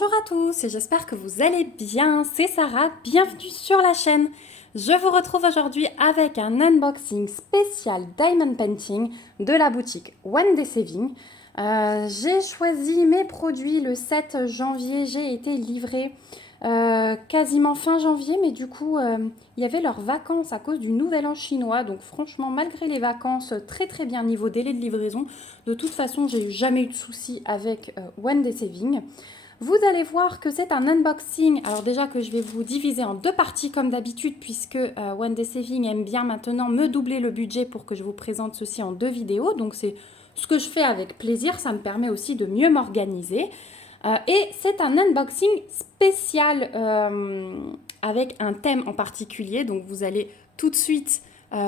Bonjour à tous et j'espère que vous allez bien, c'est Sarah, bienvenue sur la chaîne. Je vous retrouve aujourd'hui avec un unboxing spécial Diamond Painting de la boutique One Day Saving. J'ai choisi mes produits le 7 janvier, j'ai été livrée quasiment fin janvier, mais du coup il y avait leurs vacances à cause du nouvel an chinois, donc franchement malgré les vacances très bien niveau délai de livraison, de toute façon j'ai jamais eu de soucis avec One Day Saving. Vous allez voir que c'est un unboxing, alors déjà que je vais vous diviser en deux parties comme d'habitude puisque One Day Saving aime bien maintenant me doubler le budget pour que je vous présente ceci en deux vidéos. Donc c'est ce que je fais avec plaisir, ça me permet aussi de mieux m'organiser. Et c'est un unboxing spécial avec un thème en particulier, donc vous allez tout de suite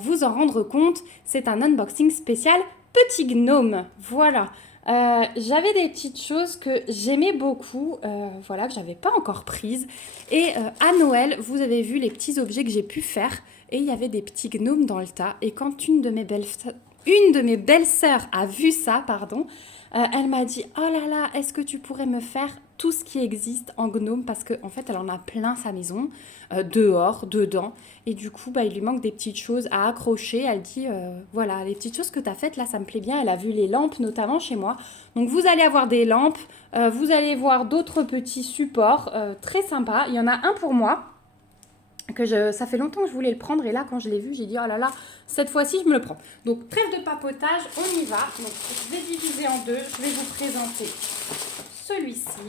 vous en rendre compte. C'est un unboxing spécial Petit Gnome, voilà. J'avais des petites choses que j'aimais beaucoup, voilà, que j'avais pas encore prises. Et à Noël, vous avez vu les petits objets que j'ai pu faire. Et il y avait des petits gnomes dans le tas. Et quand une de mes belles-sœurs a vu ça, pardon, elle m'a dit « Oh là là, est-ce que tu pourrais me faire tout ce qui existe en gnome ?» Parce qu'en fait, elle en a plein sa maison, dehors, dedans. Et du coup, il lui manque des petites choses à accrocher. Elle dit voilà, les petites choses que tu as faites, là, ça me plaît bien. Elle a vu les lampes, notamment chez moi. Donc, vous allez avoir des lampes. Vous allez voir d'autres petits supports très sympas. Il y en a un pour moi. Ça fait longtemps que je voulais le prendre et là quand je l'ai vu j'ai dit oh là là, cette fois-ci je me le prends. Donc trêve de papotage, on y va. Donc je vais diviser en deux, je vais vous présenter celui-ci.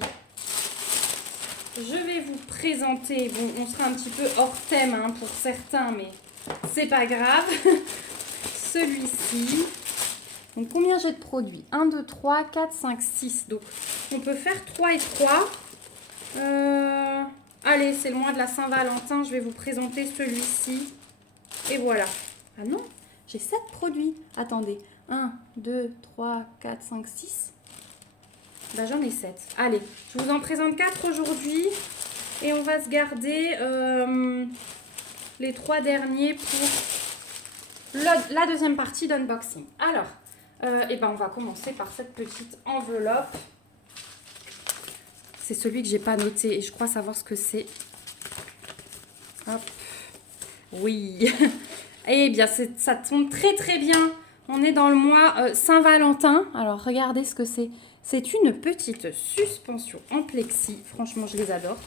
Je vais vous présenter, bon on sera un petit peu hors thème hein, pour certains mais c'est pas grave. Celui-ci. Donc combien j'ai de produits? 1, 2, 3, 4, 5, 6. Donc on peut faire 3 et 3. Allez, c'est le mois de la Saint-Valentin, je vais vous présenter celui-ci. Et voilà. Ah non, j'ai 7 produits. Attendez. 1, 2, 3, 4, 5, 6. J'en ai 7. Allez, je vous en présente 4 aujourd'hui. Et on va se garder les 3 derniers pour la deuxième partie d'unboxing. Alors, on va commencer par cette petite enveloppe. C'est celui que j'ai pas noté et je crois savoir ce que c'est. Hop. Oui. Eh bien, ça tombe très bien. On est dans le mois Saint-Valentin. Alors, regardez ce que c'est. C'est une petite suspension en plexi. Franchement, je les adore.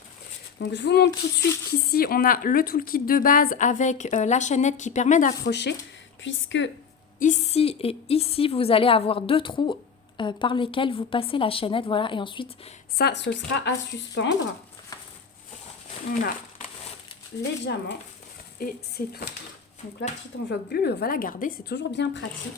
Donc, je vous montre tout de suite qu'ici, on a le toolkit de base avec la chaînette qui permet d'accrocher. Puisque ici et ici, vous allez avoir 2 trous par lesquels vous passez la chaînette, voilà, et ensuite ça ce sera à suspendre. On a les diamants et c'est tout. Donc la petite enveloppe bulle, on va la garder, c'est toujours bien pratique.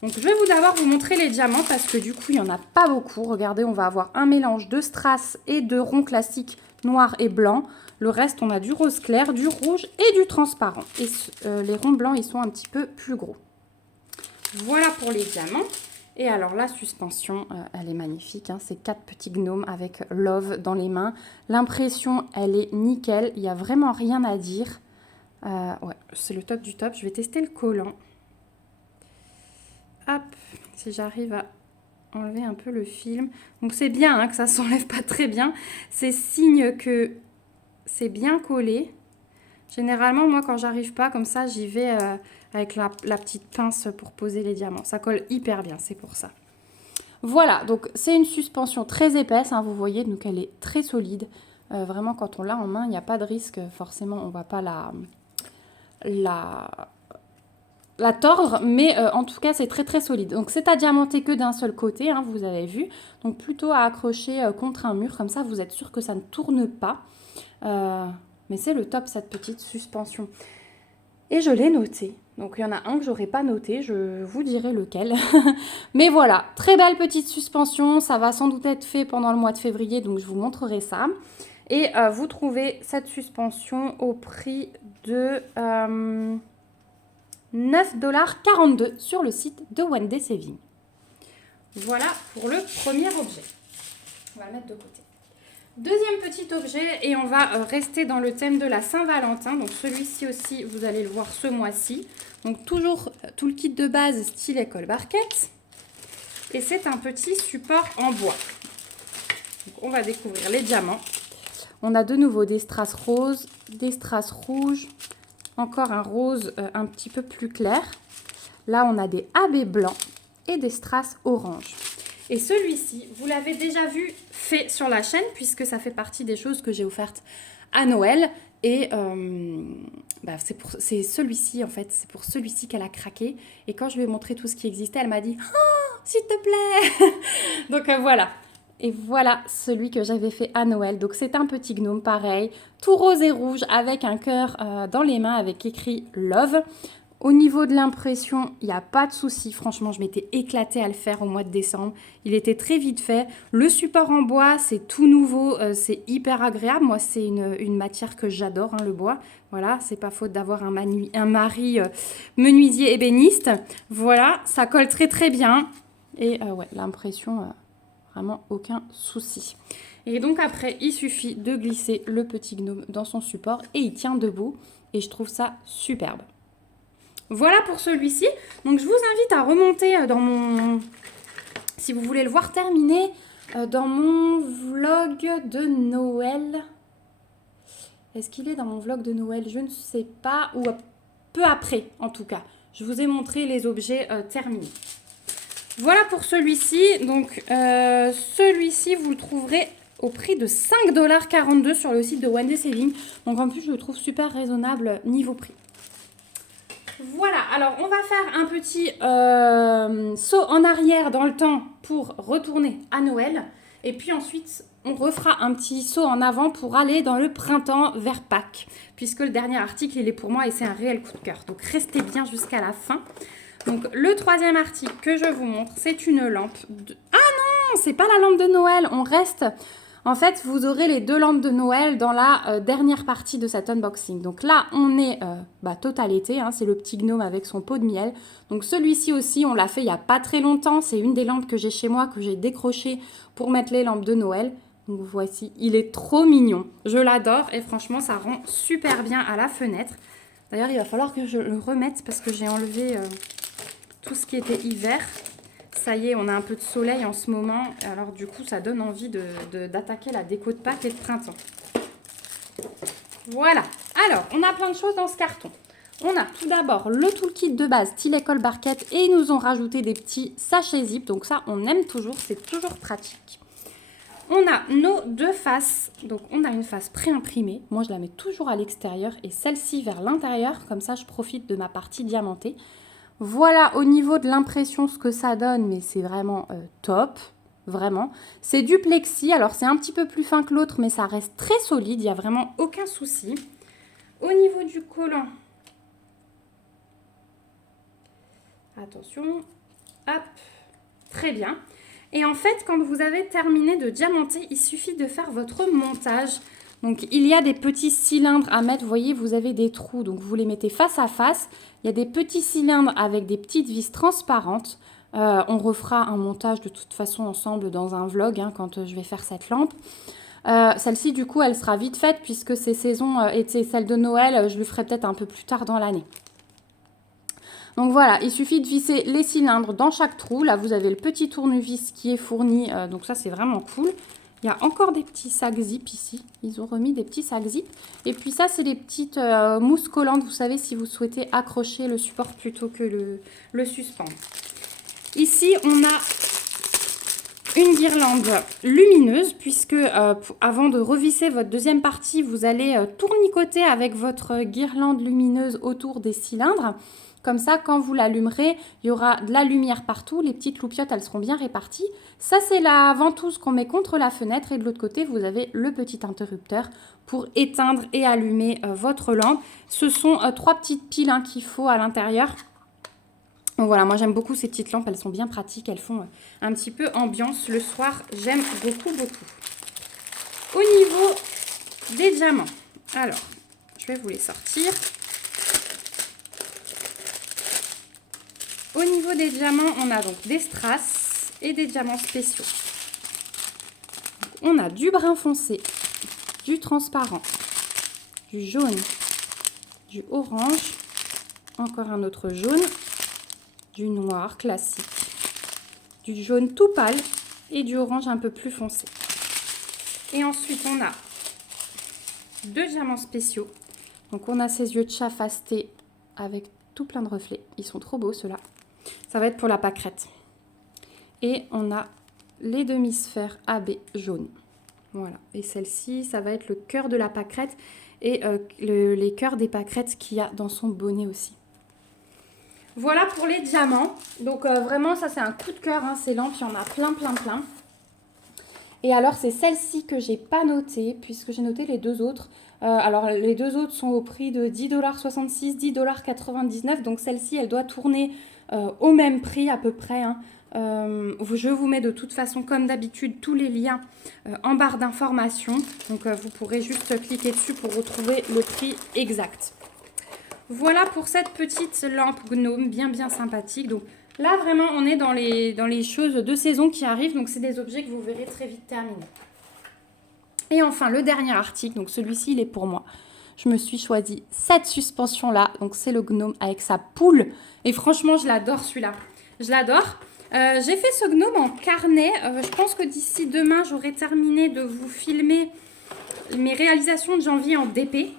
Donc je vais d'abord vous montrer les diamants parce que du coup il n'y en a pas beaucoup. Regardez, on va avoir un mélange de strass et de ronds classiques noir et blanc. Le reste on a du rose clair, du rouge et du transparent. Et les ronds blancs ils sont un petit peu plus gros. Voilà pour les diamants. Et alors la suspension, elle est magnifique, hein. C'est 4 petits gnomes avec Love dans les mains. L'impression, elle est nickel, il n'y a vraiment rien à dire. Ouais, c'est le top du top. Je vais tester le collant. Hop, si j'arrive à enlever un peu le film. Donc c'est bien hein, que ça ne s'enlève pas très bien. C'est signe que c'est bien collé. Généralement, moi, quand j'arrive pas comme ça, j'y vais avec la petite pince pour poser les diamants. Ça colle hyper bien, c'est pour ça. Voilà, donc c'est une suspension très épaisse, hein, vous voyez, donc elle est très solide. Vraiment, quand on l'a en main, il n'y a pas de risque. Forcément, on ne va pas la tordre, mais en tout cas, c'est très solide. Donc, c'est à diamanter que d'un seul côté, hein, vous avez vu. Donc, plutôt à accrocher contre un mur, comme ça, vous êtes sûr que ça ne tourne pas. Mais c'est le top, cette petite suspension. Et je l'ai noté. Donc, il y en a un que j'aurais pas noté. Je vous dirai lequel. Mais voilà, très belle petite suspension. Ça va sans doute être fait pendant le mois de février. Donc, je vous montrerai ça. Et vous trouvez cette suspension au prix de 9,42 $ sur le site de One Day Saving. Voilà pour le premier objet. On va le mettre de côté. Deuxième petit objet, et on va rester dans le thème de la Saint-Valentin. Donc celui-ci aussi, vous allez le voir ce mois-ci. Donc toujours tout le kit de base style école barquette. Et c'est un petit support en bois. Donc, on va découvrir les diamants. On a de nouveau des strass roses, des strass rouges, encore un rose un petit peu plus clair. Là, on a des AB blancs et des strass orange. Et celui-ci, vous l'avez déjà vu fait sur la chaîne puisque ça fait partie des choses que j'ai offertes à Noël. Et c'est celui-ci en fait, c'est pour celui-ci qu'elle a craqué. Et quand je lui ai montré tout ce qui existait, elle m'a dit « Oh, s'il te plaît !» Donc voilà. Et voilà celui que j'avais fait à Noël. Donc c'est un petit gnome pareil, tout rose et rouge avec un cœur dans les mains avec écrit « Love ». Au niveau de l'impression, il n'y a pas de souci. Franchement, je m'étais éclatée à le faire au mois de décembre. Il était très vite fait. Le support en bois, c'est tout nouveau. C'est hyper agréable. Moi, c'est une matière que j'adore, hein, le bois. Voilà, c'est pas faute d'avoir un mari menuisier ébéniste. Voilà, ça colle très très bien. Et ouais, l'impression, vraiment aucun souci. Et donc après, il suffit de glisser le petit gnome dans son support et il tient debout. Et je trouve ça superbe. Voilà pour celui-ci. Donc, je vous invite à remonter dans mon... Si vous voulez le voir terminé, dans mon vlog de Noël. Est-ce qu'il est dans mon vlog de Noël? Je ne sais pas. Ou peu après, en tout cas. Je vous ai montré les objets terminés. Voilà pour celui-ci. Donc, celui-ci, vous le trouverez au prix de 5,42 $ sur le site de One Day Saving. Donc, en plus, je le trouve super raisonnable niveau prix. Voilà, alors on va faire un petit saut en arrière dans le temps pour retourner à Noël. Et puis ensuite, on refera un petit saut en avant pour aller dans le printemps vers Pâques. Puisque le dernier article, il est pour moi et c'est un réel coup de cœur. Donc restez bien jusqu'à la fin. Donc le troisième article que je vous montre, c'est une lampe. Ah non, c'est pas la lampe de Noël, on reste... En fait, vous aurez les 2 lampes de Noël dans la dernière partie de cet unboxing. Donc là, on est total été, hein, c'est le petit gnome avec son pot de miel. Donc celui-ci aussi, on l'a fait il n'y a pas très longtemps. C'est une des lampes que j'ai chez moi, que j'ai décrochée pour mettre les lampes de Noël. Donc voici, il est trop mignon. Je l'adore et franchement, ça rend super bien à la fenêtre. D'ailleurs, il va falloir que je le remette parce que j'ai enlevé tout ce qui était hiver. Ça y est, on a un peu de soleil en ce moment. Alors du coup, ça donne envie d'attaquer la déco de Pâques et de printemps. Voilà. Alors, on a plein de choses dans ce carton. On a tout d'abord le toolkit de base style école barquette et ils nous ont rajouté des petits sachets zip. Donc ça, on aime toujours, c'est toujours pratique. On a nos 2 faces. Donc on a une face pré-imprimée. Moi, je la mets toujours à l'extérieur et celle-ci vers l'intérieur. Comme ça, je profite de ma partie diamantée. Voilà au niveau de l'impression ce que ça donne, mais c'est vraiment top, vraiment. C'est du plexi, alors c'est un petit peu plus fin que l'autre, mais ça reste très solide, il n'y a vraiment aucun souci. Au niveau du collant, attention, hop, très bien. Et en fait, quand vous avez terminé de diamanter, il suffit de faire votre montage. Donc, il y a des petits cylindres à mettre. Vous voyez, vous avez des trous. Donc, vous les mettez face à face. Il y a des petits cylindres avec des petites vis transparentes. On refera un montage de toute façon ensemble dans un vlog hein, quand je vais faire cette lampe. Celle-ci, du coup, elle sera vite faite puisque c'est saison été, celle de Noël. Je le ferai peut-être un peu plus tard dans l'année. Donc voilà, il suffit de visser les cylindres dans chaque trou. Là, vous avez le petit tournevis qui est fourni. Donc ça, c'est vraiment cool. Il y a encore des petits sacs zip ici. Ils ont remis des petits sacs zip. Et puis ça, c'est des petites mousses collantes. Vous savez, si vous souhaitez accrocher le support plutôt que le suspendre. Ici, on a une guirlande lumineuse puisque avant de revisser votre deuxième partie, vous allez tournicoter avec votre guirlande lumineuse autour des cylindres. Comme ça, quand vous l'allumerez, il y aura de la lumière partout. Les petites loupiottes, elles seront bien réparties. Ça, c'est la ventouse qu'on met contre la fenêtre. Et de l'autre côté, vous avez le petit interrupteur pour éteindre et allumer votre lampe. Ce sont 3 petites piles hein, qu'il faut à l'intérieur. Donc voilà, moi j'aime beaucoup ces petites lampes. Elles sont bien pratiques. Elles font un petit peu ambiance. Le soir, j'aime beaucoup, beaucoup. Au niveau des diamants. Alors, je vais vous les sortir. Au niveau des diamants, on a donc des strass et des diamants spéciaux. On a du brun foncé, du transparent, du jaune, du orange, encore un autre jaune, du noir classique, du jaune tout pâle et du orange un peu plus foncé. Et ensuite, on a 2 diamants spéciaux. Donc, on a ces yeux de chat fastés avec tout plein de reflets. Ils sont trop beaux, ceux-là. Ça va être pour la pâquerette. Et on a les demi-sphères AB jaunes. Voilà. Et celle-ci, ça va être le cœur de la pâquerette et les cœurs des pâquerettes qu'il y a dans son bonnet aussi. Voilà pour les diamants. Donc, vraiment, ça, c'est un coup de cœur, hein, ces lampes. Il y en a plein, plein, plein. Et alors, c'est celle-ci que j'ai pas notée, puisque j'ai noté les 2 autres. Alors, les 2 autres sont au prix de 10,66 $, 10,99 $. Donc, celle-ci, elle doit tourner au même prix à peu près. Hein. Je vous mets de toute façon, comme d'habitude, tous les liens en barre d'informations. Donc, vous pourrez juste cliquer dessus pour retrouver le prix exact. Voilà pour cette petite lampe gnome bien, bien sympathique. Donc, là, vraiment, on est dans les choses de saison qui arrivent. Donc, c'est des objets que vous verrez très vite terminés. Et enfin, le dernier article. Donc, celui-ci, il est pour moi. Je me suis choisi cette suspension-là. Donc, c'est le gnome avec sa poule. Et franchement, je l'adore, celui-là. Je l'adore. J'ai fait ce gnome en carnet. Je pense que d'ici demain, j'aurai terminé de vous filmer mes réalisations de janvier en DP.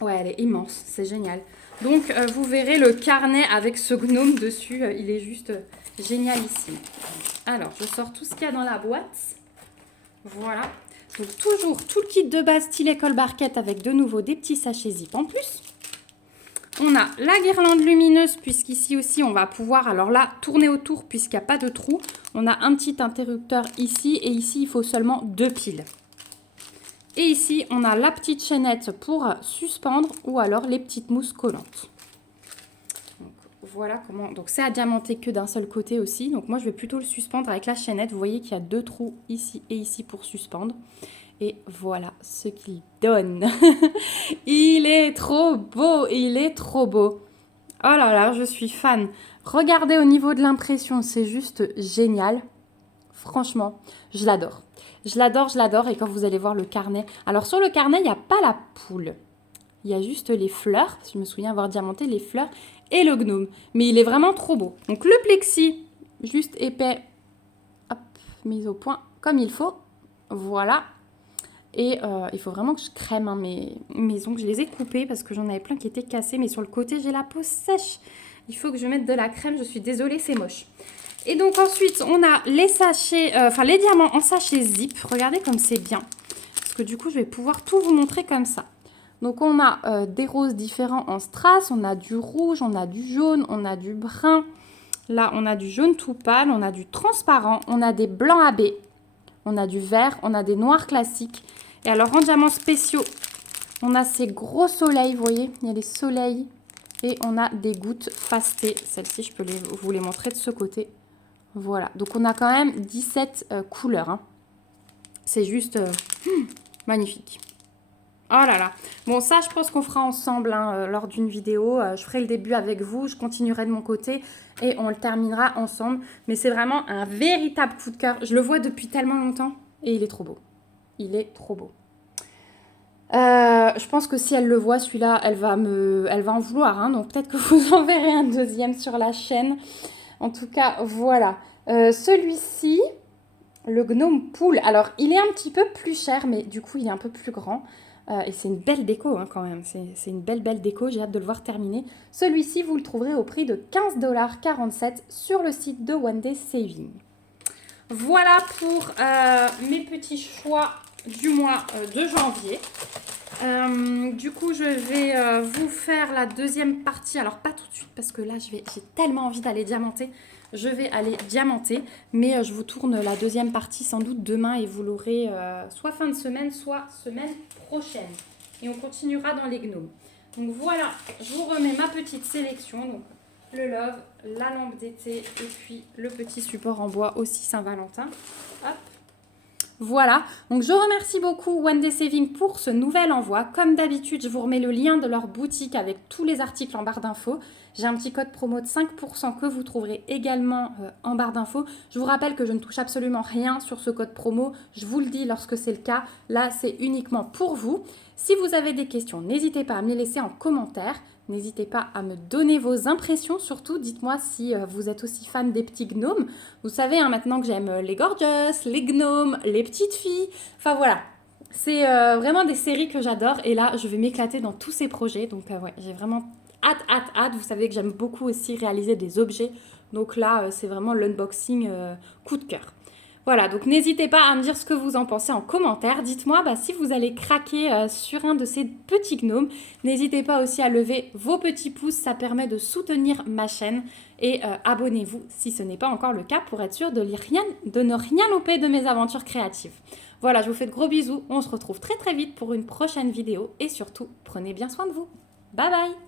Ouais, elle est immense. C'est génial. Donc, vous verrez le carnet avec ce gnome dessus. Il est juste génialissime. Alors, je sors tout ce qu'il y a dans la boîte. Voilà. Donc, toujours tout le kit de base style école barquette avec de nouveau des petits sachets zip en plus. On a la guirlande lumineuse puisqu'ici aussi, on va pouvoir, alors là, tourner autour puisqu'il n'y a pas de trou. On a un petit interrupteur ici et ici, il faut seulement 2 piles. Et ici, on a la petite chaînette pour suspendre ou alors les petites mousses collantes. Donc, voilà comment. Donc, c'est à diamanter que d'un seul côté aussi. Donc, moi, je vais plutôt le suspendre avec la chaînette. Vous voyez qu'il y a 2 trous ici et ici pour suspendre. Et voilà ce qu'il donne. Il est trop beau, il est trop beau. Oh là là, je suis fan. Regardez au niveau de l'impression, c'est juste génial. Franchement, je l'adore. Je l'adore, je l'adore. Et quand vous allez voir le carnet. Alors sur le carnet, il n'y a pas la poule. Il y a juste les fleurs. Je me souviens avoir diamanté les fleurs et le gnome. Mais il est vraiment trop beau. Donc le plexi, juste épais. Hop, mise au point comme il faut. Voilà. Et il faut vraiment que je crème hein, mes ongles. Je les ai coupés parce que j'en avais plein qui étaient cassés. Mais sur le côté, j'ai la peau sèche. Il faut que je mette de la crème. Je suis désolée, c'est moche. Et donc ensuite, on a les sachets, les diamants en sachet zip. Regardez comme c'est bien. Parce que du coup, je vais pouvoir tout vous montrer comme ça. Donc on a des roses différents en strass. On a du rouge, on a du jaune, on a du brun. Là, on a du jaune tout pâle, on a du transparent, on a des blancs AB. On a du vert, on a des noirs classiques. Et alors, en diamants spéciaux, on a ces gros soleils, vous voyez, il y a les soleils. Et on a des gouttes fastées. Celles-ci, je peux vous les montrer de ce côté. Voilà, donc on a quand même 17 couleurs. Hein. C'est juste magnifique. Oh là là. Bon, ça, je pense qu'on fera ensemble hein, lors d'une vidéo. Je ferai le début avec vous, je continuerai de mon côté et on le terminera ensemble. Mais c'est vraiment un véritable coup de cœur. Je le vois depuis tellement longtemps et il est trop beau. Il est trop beau. Je pense que si elle le voit, celui-là, elle va en vouloir. Hein, donc peut-être que vous en verrez un deuxième sur la chaîne. En tout cas, voilà. Celui-ci, le gnome poule. Alors, il est un petit peu plus cher, mais du coup, il est un peu plus grand. Et c'est une belle déco hein, quand même. C'est une belle, belle déco. J'ai hâte de le voir terminer. Celui-ci, vous le trouverez au prix de 15,47 $ sur le site de One Day Saving. Voilà pour mes petits choix du mois de janvier. Du coup, je vais vous faire la deuxième partie. Alors, pas tout de suite parce que là, j'ai tellement envie d'aller diamanter. Je vais aller diamanter, mais je vous tourne la deuxième partie sans doute demain et vous l'aurez soit fin de semaine, soit semaine prochaine. Et on continuera dans les gnomes. Donc voilà, je vous remets ma petite sélection. Donc, le love, la lampe d'été et puis le petit support en bois aussi Saint-Valentin. Hop. Voilà, donc je remercie beaucoup One Day Saving pour ce nouvel envoi. Comme d'habitude, je vous remets le lien de leur boutique avec tous les articles en barre d'infos. J'ai un petit code promo de 5% que vous trouverez également en barre d'infos. Je vous rappelle que je ne touche absolument rien sur ce code promo. Je vous le dis lorsque c'est le cas. Là, c'est uniquement pour vous. Si vous avez des questions, n'hésitez pas à me les laisser en commentaire. N'hésitez pas à me donner vos impressions, surtout dites-moi si vous êtes aussi fan des petits gnomes. Vous savez maintenant que j'aime les gorgeous, les gnomes, les petites filles, enfin voilà. C'est vraiment des séries que j'adore et là je vais m'éclater dans tous ces projets, donc ouais, j'ai vraiment hâte. Vous savez que j'aime beaucoup aussi réaliser des objets, donc là c'est vraiment l'unboxing coup de cœur. Voilà, donc n'hésitez pas à me dire ce que vous en pensez en commentaire. Dites-moi si vous allez craquer sur un de ces petits gnomes. N'hésitez pas aussi à lever vos petits pouces, ça permet de soutenir ma chaîne. Et abonnez-vous si ce n'est pas encore le cas pour être sûr de ne rien louper de mes aventures créatives. Voilà, je vous fais de gros bisous. On se retrouve très très vite pour une prochaine vidéo. Et surtout, prenez bien soin de vous. Bye bye!